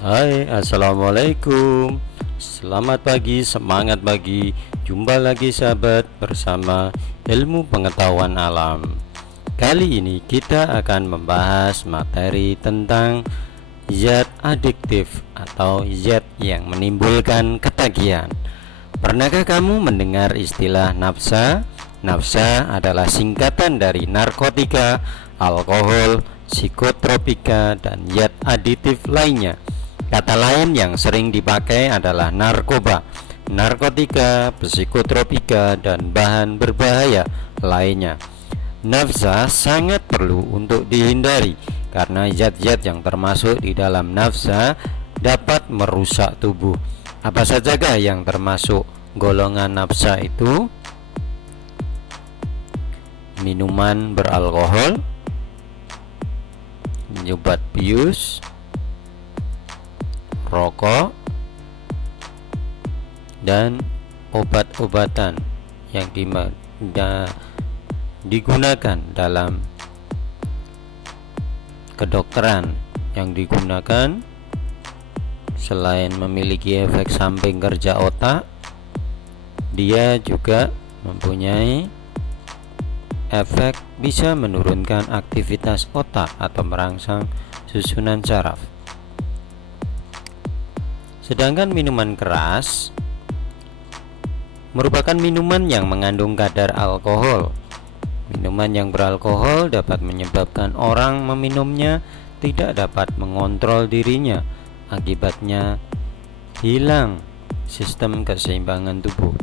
Hai, assalamualaikum. Selamat pagi, semangat pagi. Jumpa lagi sahabat bersama ilmu pengetahuan alam. Kali ini kita akan membahas materi tentang zat adiktif atau zat yang menimbulkan ketagihan. Pernahkah kamu mendengar istilah nafsa? Nafsa adalah singkatan dari narkotika, alkohol, psikotropika, dan zat aditif lainnya. Kata lain yang sering dipakai adalah narkoba, narkotika, psikotropika, dan bahan berbahaya lainnya. Nafsa sangat perlu untuk dihindari karena zat-zat yang termasuk di dalam nafsa dapat merusak tubuh. Apa sajakah yang termasuk golongan nafsa itu? Minuman beralkohol, obat bius, rokok, dan obat-obatan yang digunakan dalam kedokteran. Yang digunakan selain memiliki efek samping kerja otak, dia juga mempunyai efek bisa menurunkan aktivitas otak atau merangsang susunan saraf. Sedangkan minuman keras merupakan minuman yang mengandung kadar alkohol. Minuman yang beralkohol dapat menyebabkan orang meminumnya tidak dapat mengontrol dirinya. Akibatnya hilang sistem keseimbangan tubuh.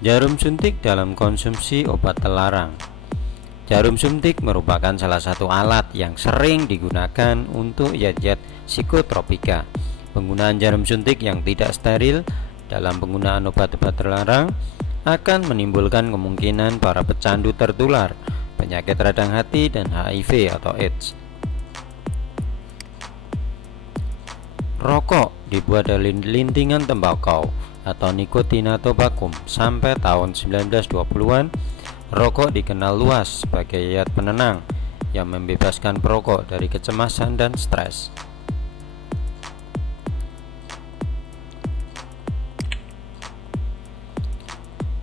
Jarum suntik dalam konsumsi obat terlarang. Jarum suntik merupakan salah satu alat yang sering digunakan untuk zat-zat psikotropika. Penggunaan jarum suntik yang tidak steril dalam penggunaan obat-obat terlarang akan menimbulkan kemungkinan para pecandu tertular penyakit radang hati dan HIV atau AIDS. Rokok dibuat dari lintingan tembakau atau Nicotina tobacum. Sampai tahun 1920-an, rokok dikenal luas sebagai zat penenang yang membebaskan perokok dari kecemasan dan stres.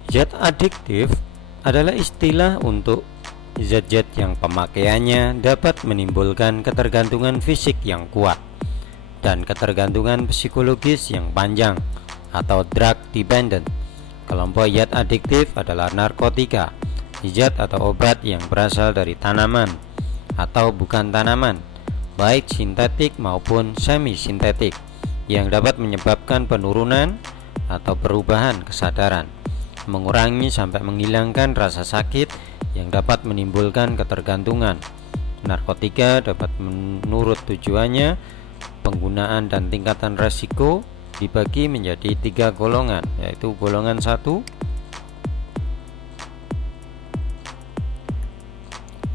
Zat adiktif adalah istilah untuk zat-zat yang pemakaiannya dapat menimbulkan ketergantungan fisik yang kuat dan ketergantungan psikologis yang panjang atau drug dependent. Kelompok zat adiktif adalah narkotika, zat atau obat yang berasal dari tanaman atau bukan tanaman, baik sintetik maupun semi sintetik, yang dapat menyebabkan penurunan atau perubahan kesadaran, mengurangi sampai menghilangkan rasa sakit yang dapat menimbulkan ketergantungan. Narkotika dapat menurut tujuannya, penggunaan dan tingkatan resiko dibagi menjadi 3 golongan, yaitu golongan 1,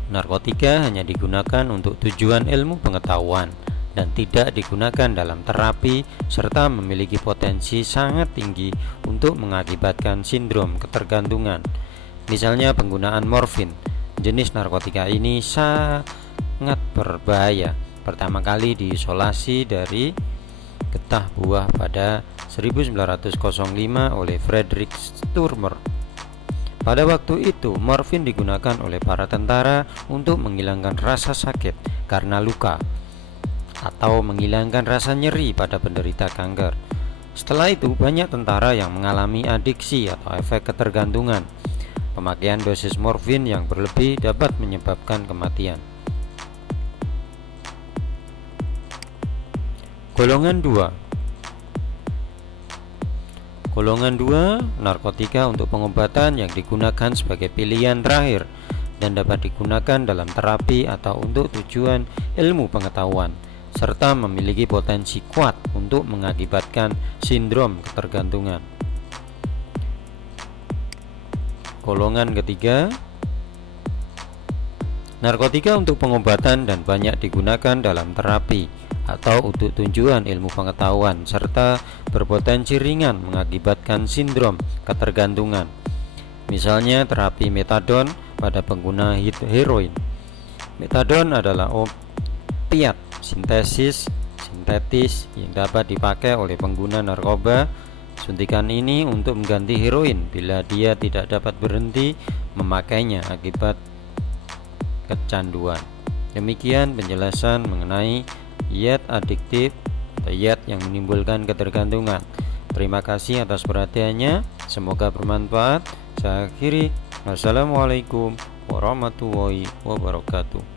narkotika hanya digunakan untuk tujuan ilmu pengetahuan dan tidak digunakan dalam terapi serta memiliki potensi sangat tinggi untuk mengakibatkan sindrom ketergantungan. Misalnya penggunaan morfin. Jenis narkotika ini sangat berbahaya. Pertama kali diisolasi dari getah buah pada 1905 oleh Frederick Sturmer. Pada waktu itu, morfin digunakan oleh para tentara untuk menghilangkan rasa sakit karena luka atau menghilangkan rasa nyeri pada penderita kanker. Setelah itu, banyak tentara yang mengalami adiksi atau efek ketergantungan. Pemakaian dosis morfin yang berlebih dapat menyebabkan kematian. Golongan 2. Golongan 2, narkotika untuk pengobatan yang digunakan sebagai pilihan terakhir dan dapat digunakan dalam terapi atau untuk tujuan ilmu pengetahuan, serta memiliki potensi kuat untuk mengakibatkan sindrom ketergantungan. Golongan ketiga, narkotika untuk pengobatan dan banyak digunakan dalam terapi atau untuk tujuan ilmu pengetahuan serta berpotensi ringan mengakibatkan sindrom ketergantungan. Misalnya terapi metadon pada pengguna heroin. Metadon adalah opiat sintetis yang dapat dipakai oleh pengguna narkoba. Suntikan ini untuk mengganti heroin bila dia tidak dapat berhenti memakainya akibat kecanduan. Demikian penjelasan mengenai yat adiktif atau yat yang menimbulkan ketergantungan. Terima kasih atas perhatiannya, semoga bermanfaat. Saya akhiri, wassalamualaikum warahmatullahi wabarakatuh.